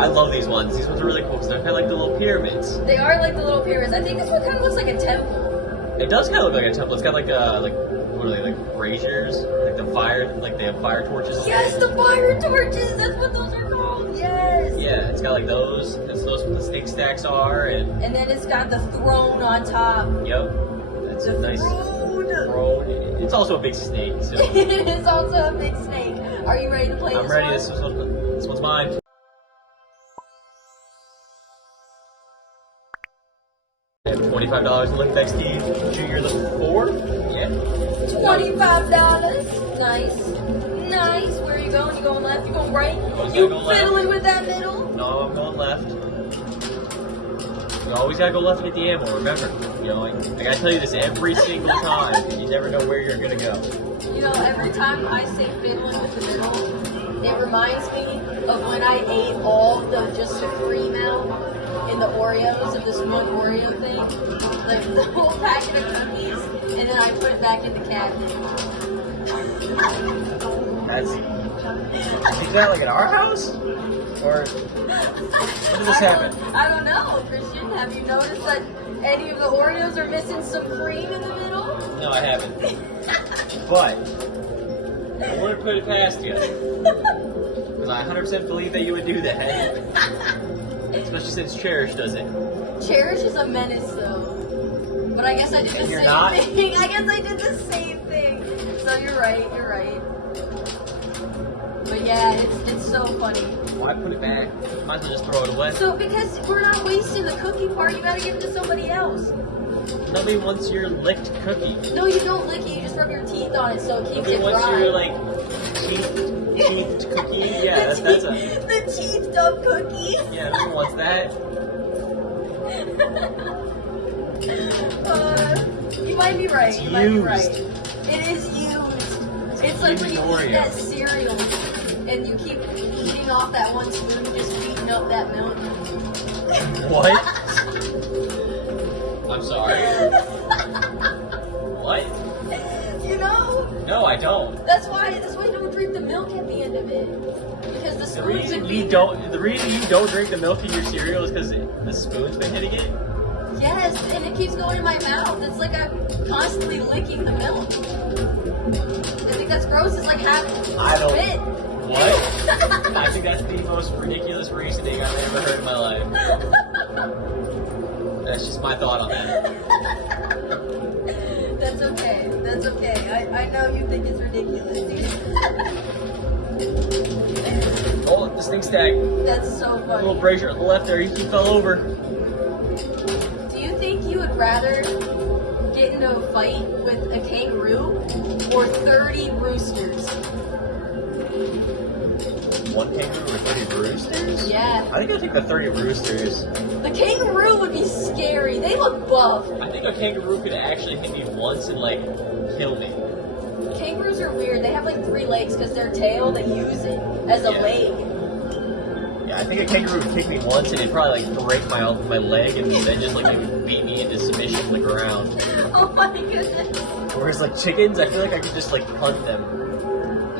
I love these ones. These ones are really cool because they're kind of like the little pyramids. They are like the little pyramids. I think this one kind of looks like a temple. It does kind of look like a temple. It's got like what are they, like braziers? Like the fire, like they have fire torches. Yes, the fire torches. That's what those are called. Yes. Yeah, it's got like those. That's those what the snake stacks are, and then it's got the throne on top. Yep. That's a nice throne. It's also a big snake. So. It is also a big snake. Are you ready to play this one? I'm ready. This one's mine. I have $25 to lift XT Junior Lift 4. Yeah. $25. Nice. Nice. Where are you going? You going left? You going right? You fiddling with that middle? No, I'm going left. You always gotta go left to get the ammo, remember. You know, I gotta tell you this every single time. You never know where you're gonna go. You know, every time I say fiddling with the middle, it reminds me of when I ate all the just Supreme out in the Oreos of this one Oreo thing, the whole packet of cookies, and then I put it back in the cabinet. Is that like at our house? Or when did this happen? I don't know, Christian. Have you noticed that any of the Oreos are missing some cream in the middle? No, I haven't. But I wouldn't put it past you. Because I 100% believe that you would do that. Especially since Cherish does it. Cherish is a menace, though. But I guess I did the same thing. I guess I did the same thing. So you're right. You're right. But yeah, it's so funny. Why put it back? Might as well just throw it away. So because we're not wasting the cookie part, you gotta give it to somebody else. Nobody wants your licked cookie. No, you don't lick it. You just rub your teeth on it so it keeps it dry. Nobody wants your like teethed cookie. Yeah, that's a the teethed up cookie. Yeah, no one wants that. You might be right. It's you might be used. right. It is used. It's like when you eat that cereal and you keep eating off that one spoon, just beating up that milk. What? I'm sorry. What? You know? No, I don't. That's why you don't drink the milk at the end of it. Because the spoon's the reason you don't drink the milk in your cereal is because the spoon's been hitting it? Yes, and it keeps going in my mouth. It's like I'm constantly licking the milk. I think that's gross. It's like having spit. What? I think that's the most ridiculous reasoning I've ever heard in my life. That's just my thought on that. That's okay. That's okay. I know you think it's ridiculous. Oh, this thing stack. That's so funny. A little brazier on the left there. He fell over. Do you think you would rather get into a fight with a kangaroo or 30 roosters? One kangaroo or 30 roosters? Yeah. I think I'd take the 30 roosters. The kangaroo would be scary. They look buff. I think a kangaroo could actually hit me once and like kill me. Kangaroos are weird. They have like 3 legs because their tail, they use it as a leg. Yeah, I think a kangaroo would kick me once and it'd probably like break my leg and then just like beat me into submission on the ground. Oh my goodness. Whereas like chickens, I feel like I could just like punt them.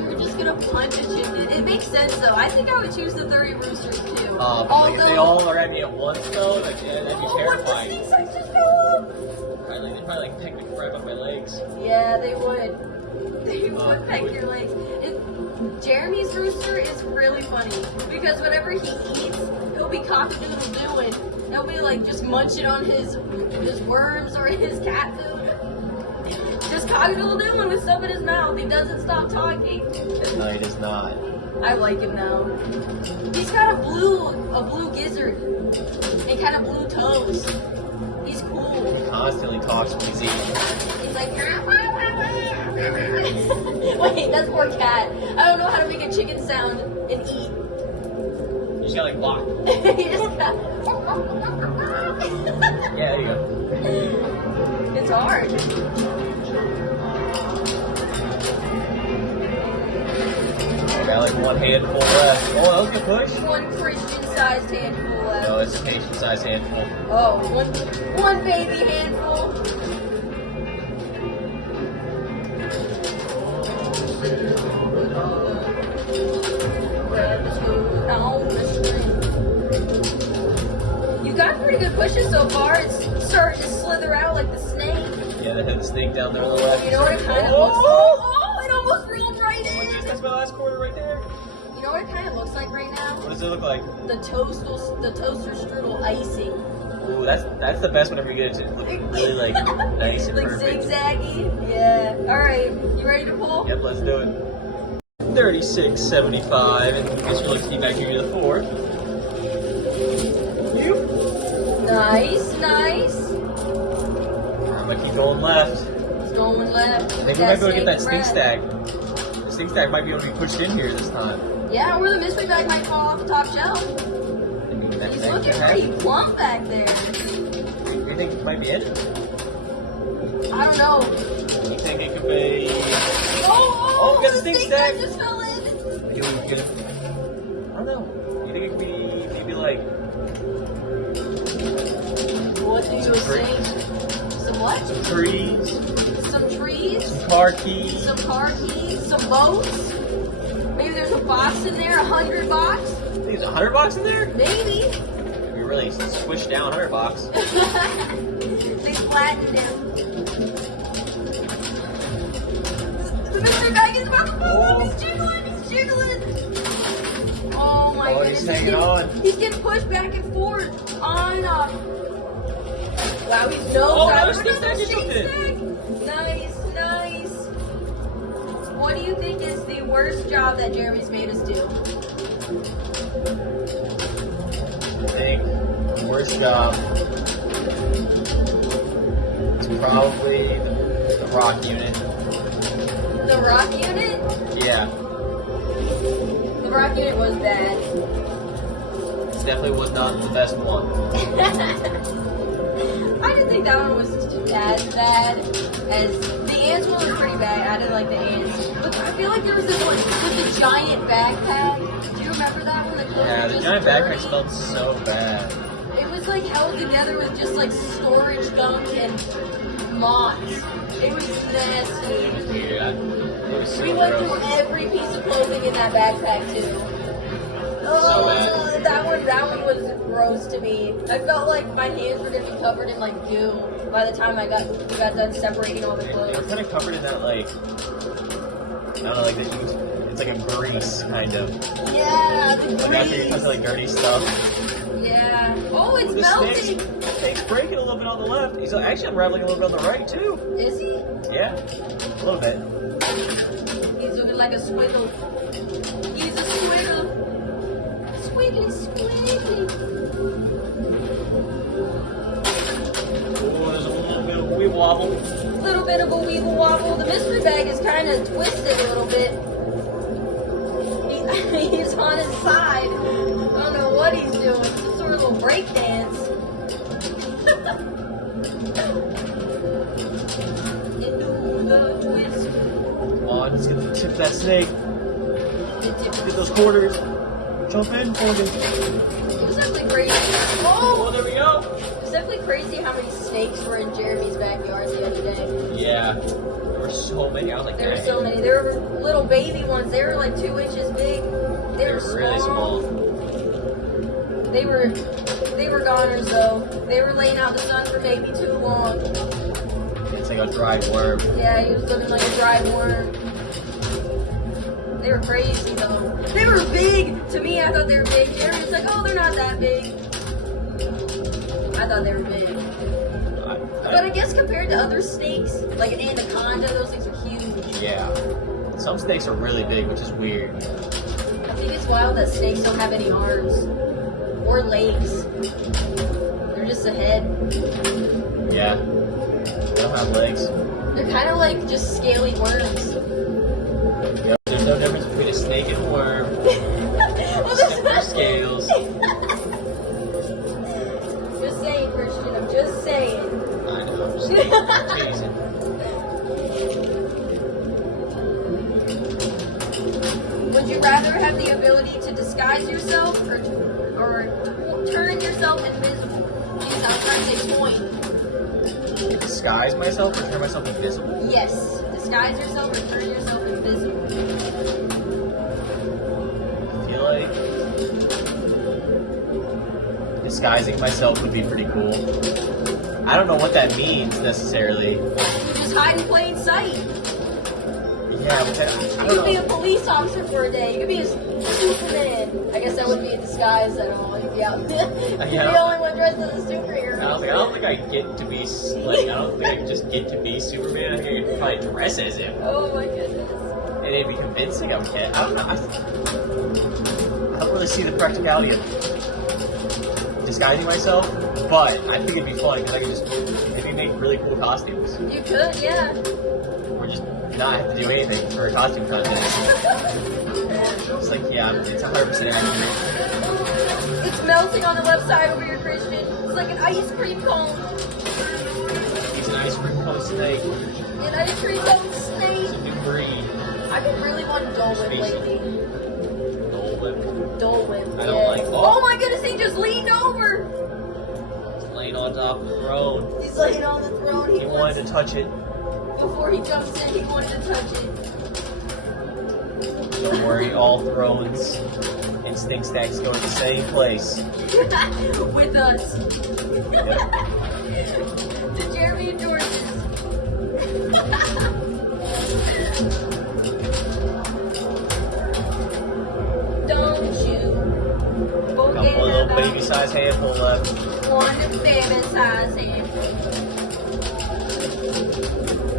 You're just gonna punch a chicken. It makes sense though. I think I would choose the 30 roosters too. Like if they all are at me at once though, like, that'd be terrifying. What if the snakes just go up? They'd probably like peck me right off my legs. Yeah, they would. They would peck your legs. Jeremy's rooster is really funny because whenever he eats, he'll be cock-a-doodle-dooing. He'll be like just munching on his worms or his cat food. Just cock-a-doodle-dooing with stuff in his mouth. He doesn't stop talking. No, he does not. I like him now. He's got a blue gizzard and kind of blue toes. He's cool. He constantly talks when he's eating. He's like, wait, that's poor cat. I don't know how to make a chicken sound and eat. You just gotta like block. You just got... Yeah, there you go. It's hard. I got like one handful left. Oh, that was a good push. One Christian-sized handful left. No, it's a patient-sized handful. Oh, one baby handful. Grab the spoon on the string. good pushes so far. It's starting to slither out like the snake. Yeah, they have the snake down there on the left. You know what it kind of looks like? Oh, it almost rolled right in. That's my last quarter right there. You know what it kind of looks like right now? What does it look like? The toaster strudel icing. Ooh, that's the best whenever you get it to look really like nice and like perfect. zigzaggy. Yeah. All right, you ready to pull? Yep, let's do it. 36.75, and Mr. Lexi back here to the 4. You. Nice. I'm gonna keep going left. It's going left. I think we might be able to get that stink stack. The stink stack might be able to be pushed in here this time. Yeah, or the mystery bag might fall off the top shelf. He's looking pretty plump back there. You think it might be it? I don't know. You think it could be... Oh, we got the stink stack. Just fell in. I don't know. You think it could be maybe like... What do you think? Some what? Some trees. Some trees? Some car keys. Some car keys? Some boats? Maybe there's a box in there, $100 box? I think there's $100 in there? Maybe. You really squish down $100. They flattened him. The mystery bag is about to fall off. He's jiggling. Oh my goodness. He's hanging on. He's getting pushed back and forth. On and off. Wow, he's another stink stack just jumped in. Nice. What do you think is the worst job that Jeremy's made us do? I think the worst job is probably the rock unit. The rock unit? Yeah. The rock unit was bad. It definitely was not the best one. I didn't think that one was as bad as the ants one was pretty bad. I didn't like the ants. But I feel like there was this one with the giant backpack. Do you remember that one? Yeah, the giant backpack smelled so bad. It was like held together with just like storage gunk and moths. It was nasty. It was weird. It was so We went gross. through every piece of clothing in that backpack too. So bad. That one was gross to me. I felt like my hands were gonna be covered in like goo by the time we got done separating all the They clothes. were kind of covered in that like, I don't know, like it's like a grease kind of. Yeah, the Like after you touch grease. like dirty stuff. Yeah. Oh, it's The melting. snake's breaking a little bit on the left. He's actually unraveling a little bit on the right too. Is he? Yeah, a little bit. He's looking like a squiggle. He's a squiggle. Squiggly. Oh, there's a little bit of wee wobble. Little bit of a weeble wobble. The mystery bag is kind of twisted a little bit. He's on his side. I don't know what he's doing. Some sort of little break dance. Into the twist. Come on, let's get the tip of that snake. Get those quarters. Jump in for me. It was definitely crazy. Oh, there we go. It's definitely crazy how many snakes were in Jeremy's backyard the other day. Yeah, there were so many. I was like, There were dang. so many. There were little baby ones. They were like 2 inches big. They were really small. They were goners though. They were laying out in the sun for maybe too long. It's like a dry worm. Yeah, he was looking like a dry worm. They were crazy though. They were big. To me, I thought they were big. Jeremy was like, oh, they're not that big. I thought they were big. But I guess compared to other snakes, like an anaconda, those things are huge. Yeah. Some snakes are really big, which is weird. I think it's wild that snakes don't have any arms or legs. They're just a head. Yeah. They don't have legs. They're kind of like just scaly worms. Yeah. There's no difference between a snake and a worm. Well, Except for scales. Just saying, Christian. I'm just saying. I know, I'm just teasing. Would you rather have the ability to disguise yourself or turn yourself invisible? Jeez, I was trying to say point. Disguise myself or turn myself invisible? Yes. Disguise yourself or turn yourself invisible. I feel like disguising myself would be pretty cool. I don't know what that means necessarily. You just hide in plain sight. Yeah, but I You don't could be a know. police officer for a day. You could be a Superman. I guess that would be a disguise. I don't know. You'd be out. You'd be the only one dressed as a superhero. I was like, I don't think I get to be like, I don't think I just get to be Superman. I think I could probably dress as him, Oh my goodness. and it'd be convincing. I don't know. I don't really see the practicality of disguising myself, but I think it'd be fun because I could just maybe make really cool costumes, You could, yeah. or just not have to do anything for a costume contest. It's like, yeah, it's 100% accurate. It's melting on the left side over here, Christian. It's like an ice cream cone. It's an ice cream cone snake. An ice cream cone It's snake. a new breed. I've been really wanting Dole Whip lately. Dole Whip. Dole Whip. I don't like- Oh my goodness, he just leaned over. It's laying on top of the throne. He's laying on the throne. He wanted to touch it. Before he jumps in, he wanted to touch it. Don't worry, all thrones and stink stacks go to the same place. With us. To Jeremy and George's. Don't you Got forget one little about baby-sized handful left. one baby size handful.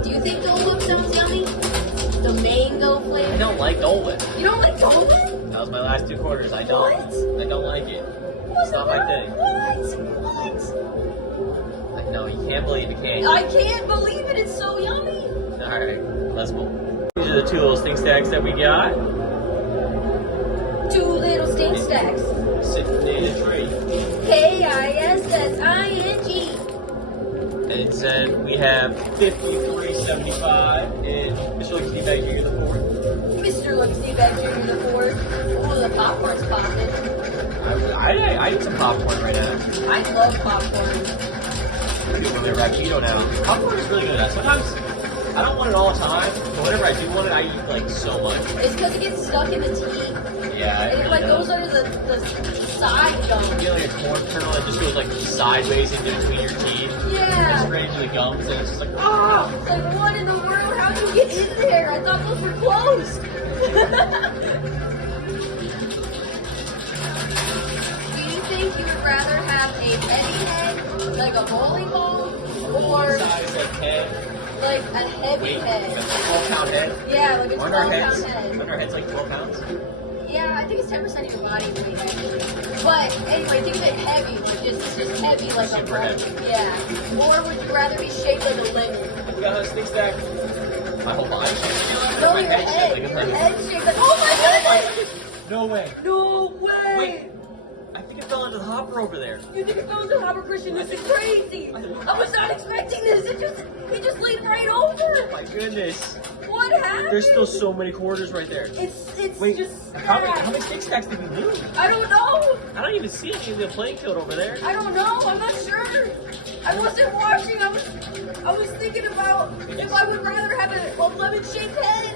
Do you think Dole Whip sounds yummy? The mango I flavor. don't like Dole Whip. You don't like Dole Whip? That was my last 2 quarters. I don't. What? I don't like it. What It's not my thing. What? Like, no, you can't believe it, can you? I can't believe it. It's so yummy. Alright, let's go. These are the 2 little stink stacks that we got. 2 little stink stacks. Sitting in the tree. K-I-S-S-I-N-G. And it said we have 53.75 and Mr. Lucky Steve Bag Jr. the 4th. Mr. Lucky Bag Jr. the 4th. Oh, the popcorn's popping. I eat some popcorn right now. I love popcorn. I'm doing a Rapido now. Popcorn is really good. Sometimes I don't want it all the time, but whenever I do want it, I eat like so much. It's because it gets stuck in the teeth. Yeah, And it like goes under the side You gum. feel like a corn kernel that just goes like sideways in between your teeth. Yeah. Straight into the gums, and it's just like, ah! It's like, what in the world? How did you get in there? I thought those were closed. Do you think you would rather have a heavy head, like a bowling ball, or Size like head. like a heavy Wait, head? a 12-pound head? Yeah, like a Aren't our 12-pound heads? head. Aren't our heads like 12 pounds? Yeah, I think it's 10% of your body weight, actually. But anyway, think of it heavy, like it's just heavy, like Super a heavy. Yeah. Or would you rather be shaped like a lemon? We got a stink stack. My whole body. No, My your head's head. shaped Your like a lemon. head's shaped like. Oh my goodness! No way. No way! Wait. I think it fell into the hopper over there. You think it fell into Hopper Christian? This is crazy! I was not expecting this. It just leaned right over. My goodness. What happened? There's still so many quarters right there. It's Wait, just. how stacked. many stink stacks did we lose? I don't know. I don't even see any of the playing field over there. I don't know. I'm not sure. I wasn't watching. I was thinking about if I would rather have a lemon-shaped head.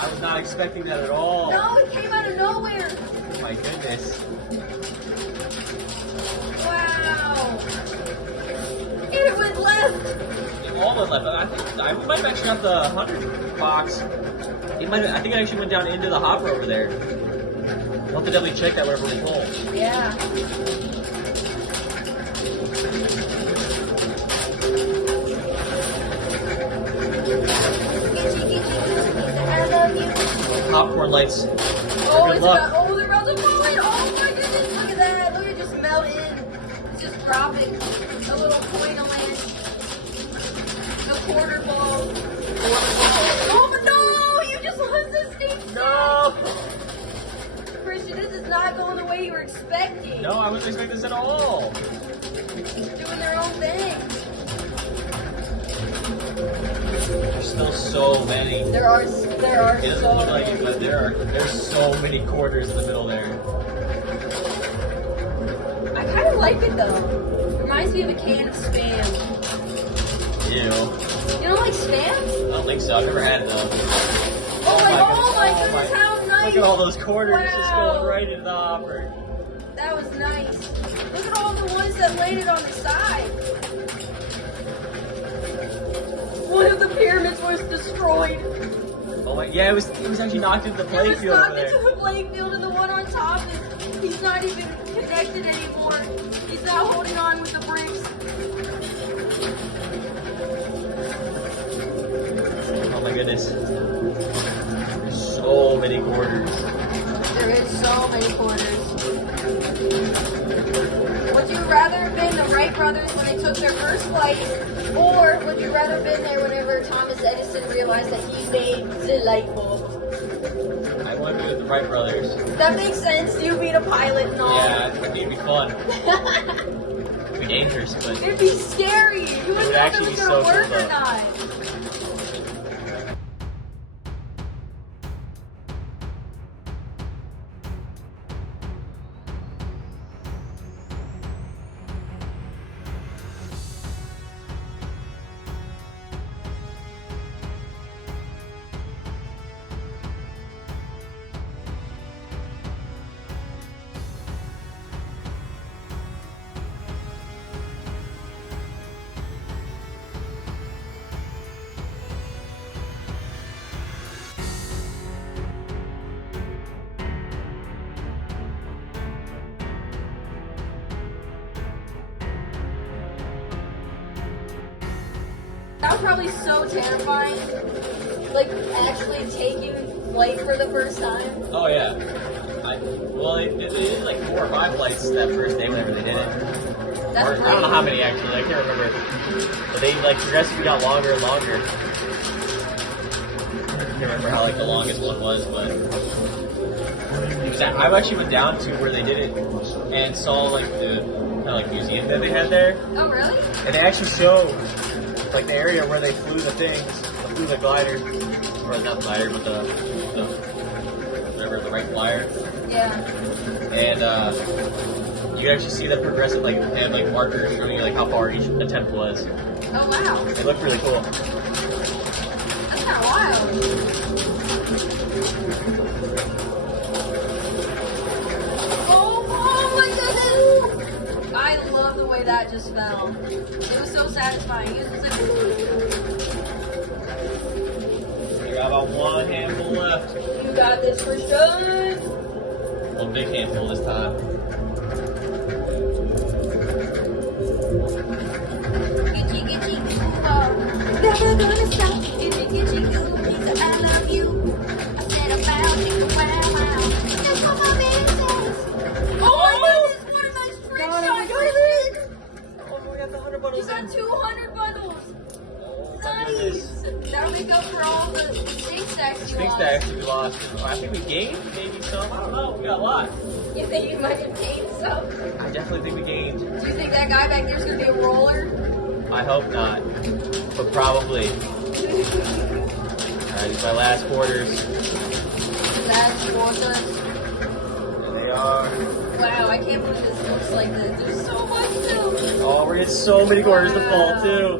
I was not expecting that at all. No, it came out of nowhere. My goodness. Wow. It went left. It almost left. We might have actually got the 100 box. I think it actually went down into the hopper over there. We'll have to definitely check that whenever we pull. Yeah. I love you. Popcorn lights. Oh, Good it's luck. they're about to fall in. Oh my goodness, look at that. Look, it just melt in. It's just dropping. A little coin of land. The quarter ball. Oh no, you just lost the stink. No! Christian, this is not going the way you were expecting. No, I wasn't expecting this at all. Doing their own thing. There's still so many. There are It so doesn't look like many. it, but there's so many quarters in the middle there. I kind of like it though. Reminds me of a can of Spam. Ew. You don't like Spam? I don't think so. I've never had it though. Oh my goodness, how nice. Look at all those quarters just Wow. going right into the hopper. That was nice. Look at all the ones that landed on the side. One of the pyramids was destroyed. Oh my, yeah, it was actually knocked into the playing field over It was knocked there. into the playing field, and the one on top he's not even connected anymore. He's not holding on with the bricks. Oh my goodness. There's so many quarters. There is so many quarters. Would you rather have been the Wright brothers when they took their first flight, or would you rather have been there whenever Thomas Edison realized that he made the light bulb? I want to be with the Wright brothers. That makes sense, you being a pilot and all. Yeah, I think it'd be fun. It'd be dangerous, but It'd be scary. You wouldn't know if it actually was be going to so work cool, or though. not. That was probably so terrifying. Like, actually taking flight for the first time. oh yeah. They did like 4 or 5 flights that first day whenever they did it. That's Or, I don't know how many actually, I can't remember. But they like progressively got longer and longer. I can't remember how like the longest one was, but I actually went down to where they did it and saw like the kind of like museum that they had there. Oh, really? And they actually show like the area where they flew the flew the glider, or not the glider, but the whatever, the right flyer. Yeah. And you actually see them progressive, like they have like markers showing you like how far each attempt was. Oh, wow. It looked really cool. That's kind of wild. Oh my goodness! I love the way that just fell. It was so satisfying. It was like, We got about 1 handful left. you got this for sure. One big handful this time. Gitchy, gitchy, oh. Never gonna stop. Gitchy, gitchy, goo. I love you. I said about you. Wow, wow. That's what my man says. Oh my goodness, what a nice trick shot. Oh, we got the 100 bundles You got in. 200 bundles. Oh, my Nice. goodness. That'll make up for all the stink stacks you Think lost. that actually we lost. I think we gained maybe some. I don't know. We got a lot. You think you might have gained some? I definitely think we gained. Do you think that guy back there's gonna be a roller? I hope not, but probably. Alright, these are my last quarters. That's gorgeous. There they are. Wow, I can't believe this looks like this. There's so much too. Oh, we're getting so many quarters to fall too.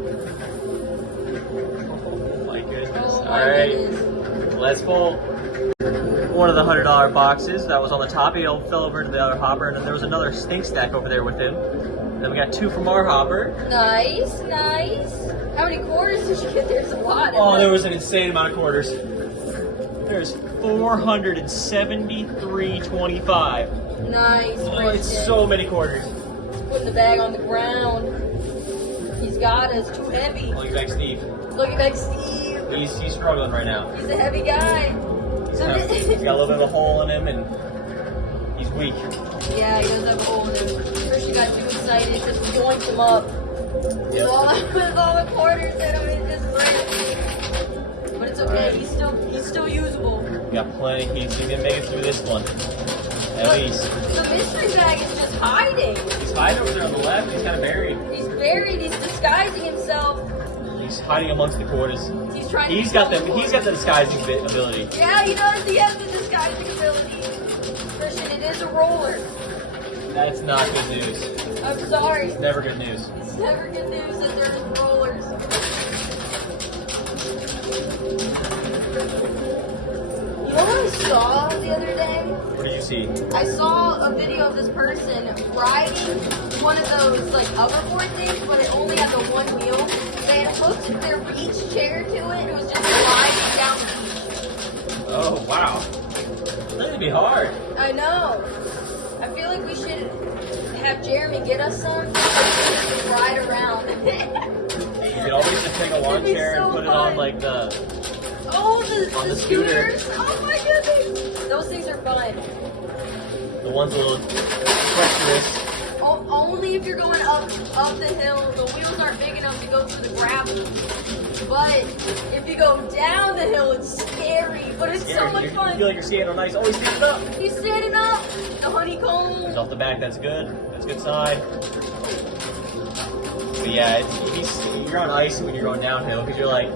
Oh my goodness. Oh my Alright, goodness. let's pull one of the $100 boxes that was on the top. He fell over into the other hopper, and then there was another stink stack over there with him. Then we got 2 from our hopper. Nice, nice. How many quarters did you get? There's a lot. Oh, there was an insane amount of quarters. There's 473.25. Nice. Oh, it's Bridget. so many quarters. Putting the bag on the ground. He's got us. Too heavy. Look back, Steve. Looking back, Steve. He's struggling right now. He's a heavy guy. He's got a little bit of a hole in him, and he's weak. Yeah, he does have a hole in him. First, you got too excited, just yoinked him up. With all the quarters in him, it just ripped. But it's okay. Right. He's still usable. We got plenty. He's gonna make it through this one. At But least. the mystery bag is just hiding. He's hiding over there on the left. He's kind of buried. He's buried. He's disguising himself. He's hiding amongst the quarters. He's trying. He's to got the disguising ability. Yeah, he does. He has the disguising ability. Christian, it is a roller. That's not good news. I'm sorry. It's never good news. It's never good news that there's rollers. You know what I saw the other day? What did you see? I saw a video of this person riding one of those like hoverboard things, but it only had the one wheel. They had hooked their beach chair to it, and it was just gliding down the beach. Oh, wow. That would be hard. I know. I feel like we should have Jeremy get us some, so we can just ride around. You could always just take a lawn It'd be chair so and put it fun. on like the The scooter. scooters. Oh my goodness. Those things are fun. ones a little treacherous. Only if you're going up the hill. The wheels aren't big enough to go through the gravel. But if you go down the hill, it's scary. But it's so much fun. You feel like you're standing on ice. Always standing up. He's standing up. The honeycomb. Off the back, that's good. That's a good sign. But yeah, you're on ice when you're going downhill because you're like,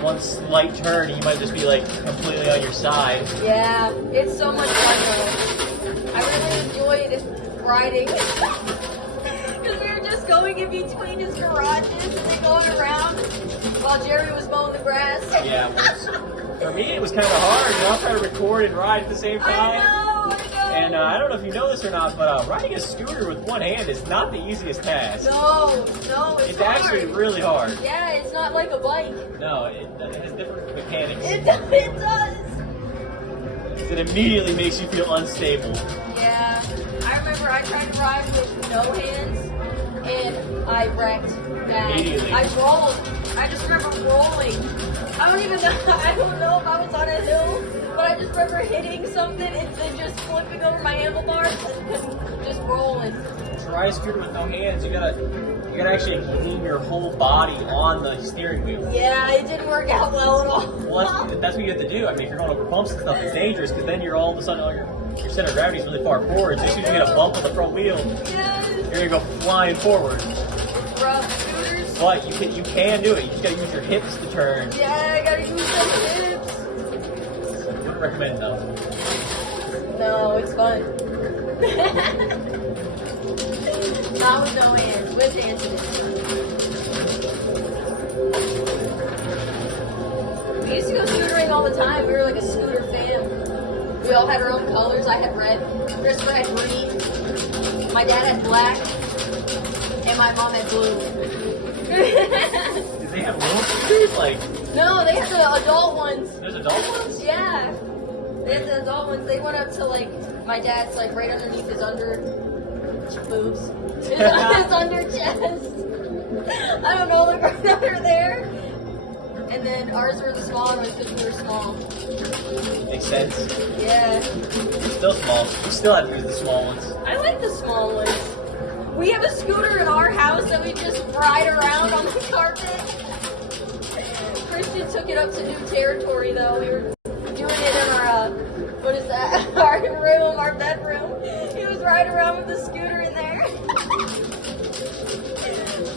one slight turn, you might just be like completely on your side. Yeah, it's so much fun though. I really enjoyed riding because we were just going in between his garages and then going around while Jerry was mowing the grass. Yeah, for me it was kind of hard. You know, I'm trying to record and ride at the same time. I know. And I don't know if you know this or not, but riding a scooter with one hand is not the easiest task. No, it's hard. Actually really hard. Yeah, it's not like a bike. No, it has different mechanics. It does. It immediately makes you feel unstable. Yeah, I remember I tried to ride with no hands, and I wrecked bad. Immediately. I rolled. I just remember rolling. I don't know if I was on a hill, but I just remember hitting something and then just flipping over my handlebars and just rolling. To ride a scooter with no hands, you gotta actually lean your whole body on the steering wheel. Yeah, it didn't work out well at all. Well, that's what you have to do. I mean, if you're going over bumps and stuff, it's dangerous because then you're all of a sudden your center of gravity is really far forward. So as soon as you get a bump on the front wheel, Yes. you're gonna go flying forward. Rough scooters. But you can do it. You just gotta use your hips to turn. Yeah, I gotta use those hips. Wouldn't recommend though. No, it's fun. Not with no hands, with hands it is. We used to go scootering all the time. We were like a scooter fam. We all had our own colors. I had red, Christopher had green, my dad had black, and my mom had blue. Did they have little scooters? Like, No, they had the adult ones. there's adult ones? Yeah. They had the adult ones. They went up to like my dad's like right underneath his boobs. His under chest. I don't know, like right under there. And then ours were the smaller ones because we were small. Makes sense. Yeah. You're still small. You still have to use the small ones. I like the small ones. We have a scooter in our house that we just ride around on the carpet. Christian took it up to new territory though. We were doing it in our, what is that? Our room, our bedroom. He was riding around with the scooter in there.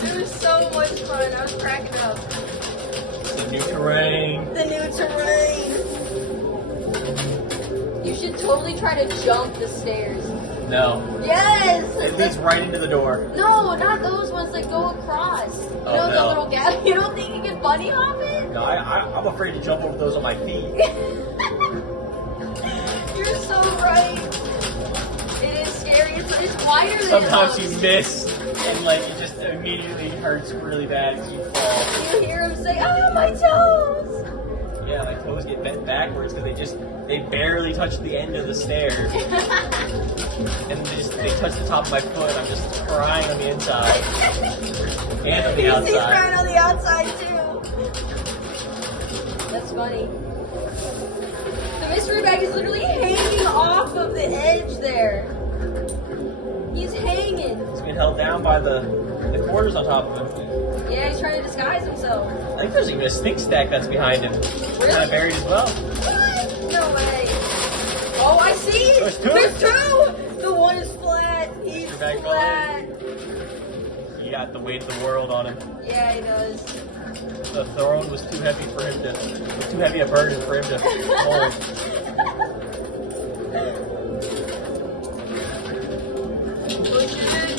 It was so much fun. I was cracking up. The new terrain. The new terrain. You should totally try to jump the stairs. No. Yes! It leads right into the door. No, not those ones that go across. Oh, The no. little gap. You don't think you can bunny hop it? No, I'm afraid to jump over those on my feet. You're so right. It is scary. It's wider than Sometimes those. you miss, and like it just immediately hurts really bad because you fall. You hear him say, "Oh, my toes!" Yeah, my toes get bent backwards because they barely touch the end of the stairs, and they touch the top of my foot. I'm just crying on the inside and on the He's outside. crying on the outside too. That's funny. The mystery bag is literally hanging off of the edge there. He's hanging. He's being held down by the quarters on top of him. Yeah, he's trying to disguise himself. I think there's even a stink stack that's behind him, kind of buried as well. What? No way. Oh, I see. There's two? There's two. The one is flat. He's Mystery bag flat. He got the weight of the world on him. Yeah, he does. The throne was too heavy for him too heavy a burden for him to hold. Push it.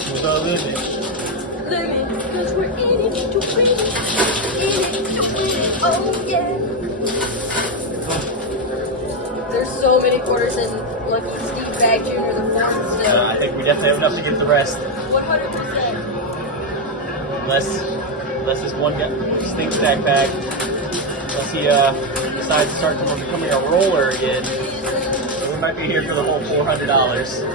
To the limit. Limit, 'cause we're in it to win it. In it to win it. Oh yeah. They're so definitely have enough to get the rest. 100%. Unless this one guy stink stack pack, unless he decides to start becoming a roller again, we might be here for the whole $400.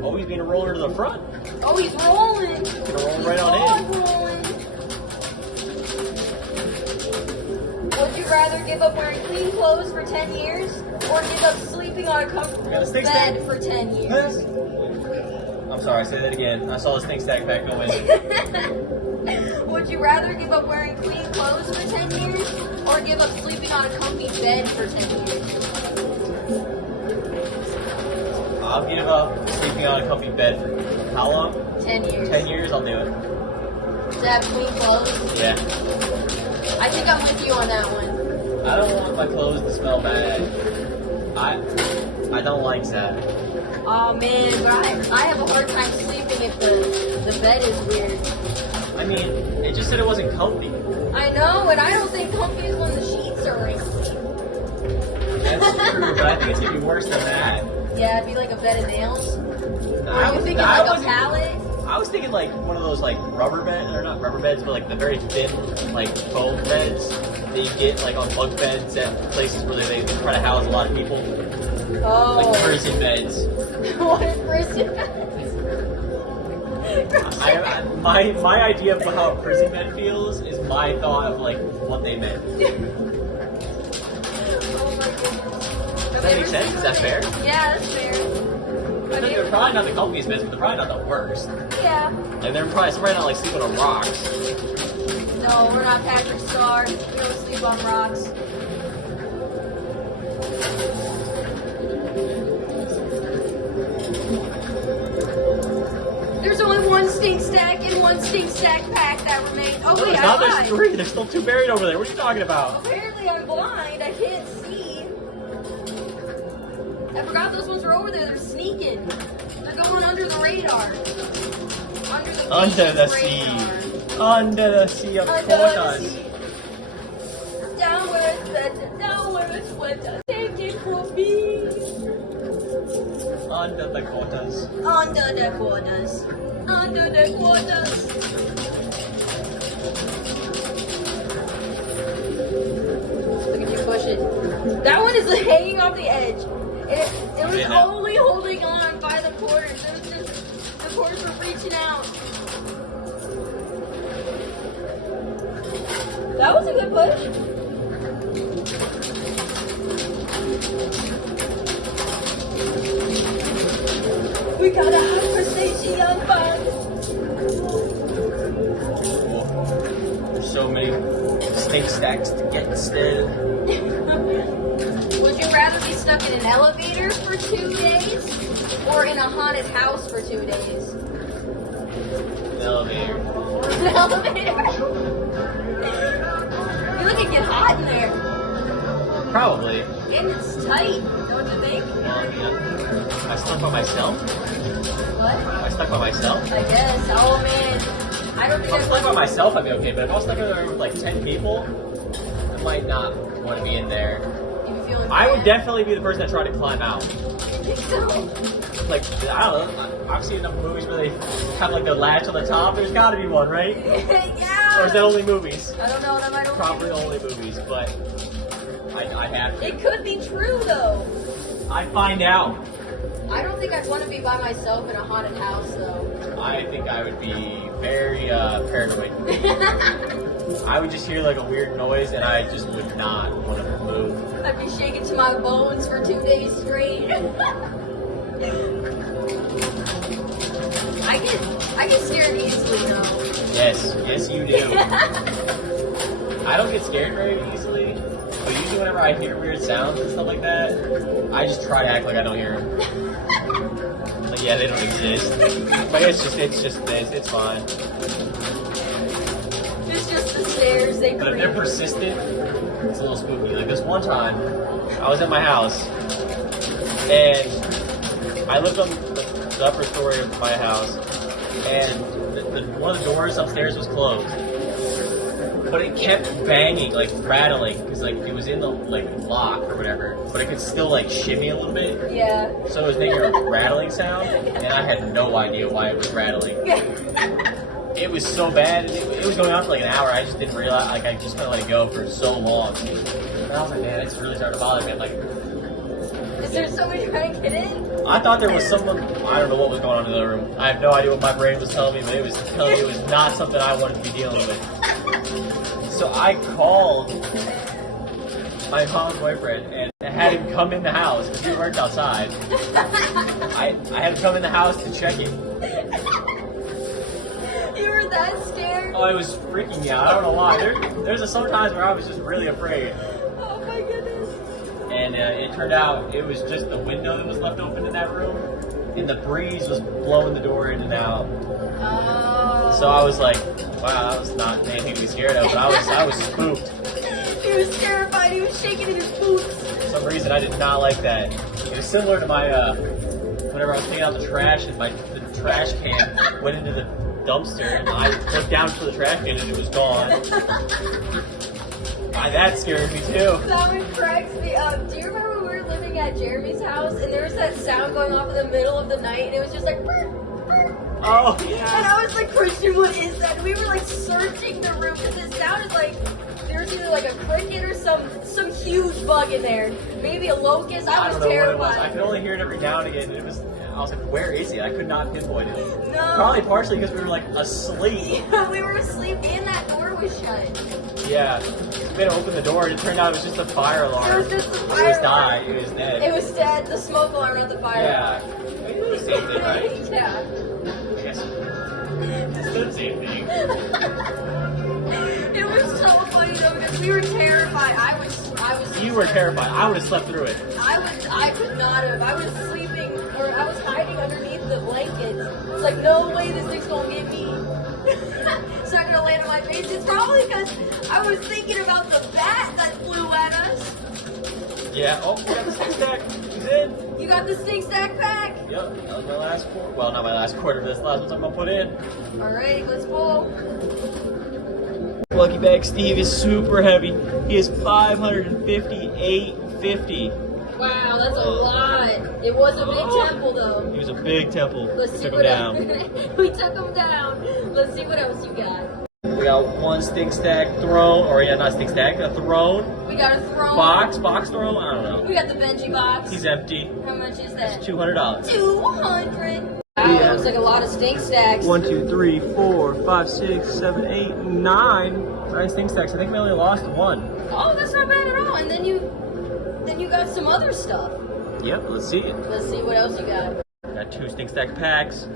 Oh, he's being a roller to the front. Oh, he's rolling. Gonna roll right on in. Rolling. Would you rather give up wearing clean clothes for 10 years or give up sleeping on a comfortable bed for 10 years? I'm sorry, say that again. I saw the stink stack pack go in. Would you rather give up wearing clean clothes for 10 years or give up sleeping on a comfy bed for 10 years? I'll give up sleeping on a comfy bed for how long? 10 years. 10 years, I'll do it. To have clean clothes? Yeah. I think I'm with you on that one. I don't want my clothes to smell bad. I don't like that. Oh man, but I have a hard time sleeping if the bed is weird. I mean, it just said it wasn't comfy. I know, and I don't think comfy is when the sheets are wrinkly. That's true, but I think it's gonna be worse than that. Yeah, it'd be like a bed of nails. I Or you thinking I like a was- pallet? I was thinking like one of those like rubber beds, or not rubber beds, but like the very thin like foam beds that you get like on bunk beds at places where they try to house a lot of people. Oh. Like prison beds. What is prison beds? My idea of how a prison bed feels is my thought of like what they meant. Oh my goodness. Does that make sense? Is that fair? Yeah, that's fair. They're probably not the comfiest beds, but they're probably not the worst. Yeah. And they're probably not like sleeping on rocks. No, we're not Patrick Star. We don't sleep on rocks. There's only one stink stack and one stink stack pack that remains. Oh wait, I lied. There's 3. There's still 2 buried over there. What are you talking about? Apparently I'm blind. I can't see. I forgot those ones were over there. They're sneaking. They're going under the radar. Under the radar. sea. Under the sea of Under the quotas. sea. Down where it's better. Down where it's wetter. Take it from me. Under the quotas. Under the quarters. Under the quarters. Look at you push it. That one is hanging off the edge. It was Yeah. only holding on by the quarters. It was just, the quarters were reaching out. That was a good push. We got a conversation fun. There's so many stink stacks to get still. Would you rather be stuck in an elevator for 2 days or in a haunted house for 2 days? Elevator. An elevator? You look it get hot in there. Probably. And it's tight, don't you think? Am I stuck by myself? What? Am I stuck by myself? I guess. Oh man. I don't If think I'm stuck by myself, I'd be okay. But if I was stuck in a room with like 10 people, I might not want to be in there. I would definitely be the person that tried to climb out. Like, I don't know. I've seen enough movies where they have like the latch on the top. There's got to be one, right? Yeah. Or is that only movies? I don't know. That might Probably only movies, but I have to. It could be true though. I'd find out. I don't think I'd want to be by myself in a haunted house though. I think I would be very paranoid. I would just hear like a weird noise and I just would not want to move. I'd be shaking to my bones for 2 days straight. I get scared easily though. Yes, you do. I don't get scared very easily, but usually whenever I hear weird sounds and stuff like that, I just try to act like I don't hear them. Like, yeah, they don't exist. But it's just this. It's fine. It's just the stairs. They But if creep. they're persistent, it's a little spooky. Like this one time, I was at my house, and I lived on the upper story of my house, and one of the doors upstairs was closed, but it kept banging, like rattling, because like it was in the like lock or whatever, but it could still like shimmy a little bit. Yeah. So it was making a rattling sound, and I had no idea why it was rattling. It was so bad. It was going on for like an hour. I just didn't realize. Like I just kind of let it go for so long. And I was like, man, it's really starting to bother me. I'm like, is there somebody trying to get in? I thought there was someone. I don't know what was going on in the other room. I have no idea what my brain was telling me, but it was telling me it was not something I wanted to be dealing with. So I called my mom's boyfriend and had him come in the house because he worked outside. I had him come in the house to check it. You were that scared? Oh, it was freaking me out. I don't know why. There's some times where I was just really afraid. Oh my goodness. And it turned out it was just the window that was left open in that room, and the breeze was blowing the door in and out. Oh. So I was like, wow, that was not anything to be scared of, but I was spooked. He was terrified. He was shaking in his boots. For some reason, I did not like that. It was similar to my, whenever I was taking out the trash and the trash can went into the dumpster, and I looked down for the trash can and it was gone. That scared me too. That one cracks me up. Do you remember when we were living at Jeremy's house and there was that sound going off in the middle of the night and it was just like burr, burr. Oh yeah. And I was like, Christian, what is that? And we were like searching the room because it sounded like there was either like a cricket or some huge bug in there. Maybe a locust. I was don't know terrified. what it was. I could only hear it every now and again. And I was like, where is he? I could not pinpoint it. No. Probably partially because we were like asleep. Yeah, we were asleep and that door was shut. Yeah. We had to open the door and it turned out it was just a fire alarm. It was just a fire It was alarm. It was dead. It was dead. The smoke alarm, not the fire Yeah. alarm. We did the same thing, right? Yeah. Yes. It's the same thing. It was so funny though because we were terrified. I was. You were terrified. I would have slept through it. I could not have. I was sleeping, or I was hiding underneath the blankets. It's like, no way this thing's gonna get me. It's not gonna land on my face. It's probably because I was thinking about the bat that flew at us. Yeah. Oh, we got the stink stack. He's in. You got the stink stack pack? Yep. That was my last quarter. Well, not my last quarter, but this last one I'm gonna put in. Alright, let's pull. Lucky Bag Steve is super heavy. He is 558.50. Wow, that's a lot. It was a big temple though. He was a big temple. Let's see Took him what down. We took him down. Let's see what else you got. We got one stink stack throne, or yeah, not stink stack, a throne. We got a throne. Box throne. I don't know. We got the Benji box. He's empty. How much is that? It's $200. 200. Wow, that looks like a lot of stink stacks. 1, 2, 3, 4, 5, 6, 7, 8, 9 stink stacks. I think we only lost one. Oh, that's not bad at all. And then you got some other stuff. Yep, let's see it. Let's see what else you got. Got 2 stink stack packs,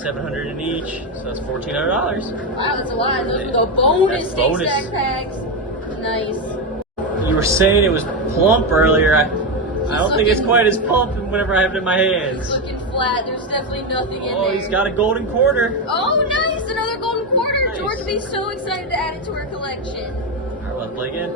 700 in each, so that's $1,400. Wow, that's a lot. Those were the bonus That's stink bonus. stack packs. Nice. You were saying it was plump earlier. I don't think it's looking- quite as plump whenever I have it in my It's hands. looking flat. There's definitely nothing in Oh, there. he's got a golden quarter. Oh, nice. Another golden quarter. Nice. George would be so excited to add it to her collection. All right, let's play again.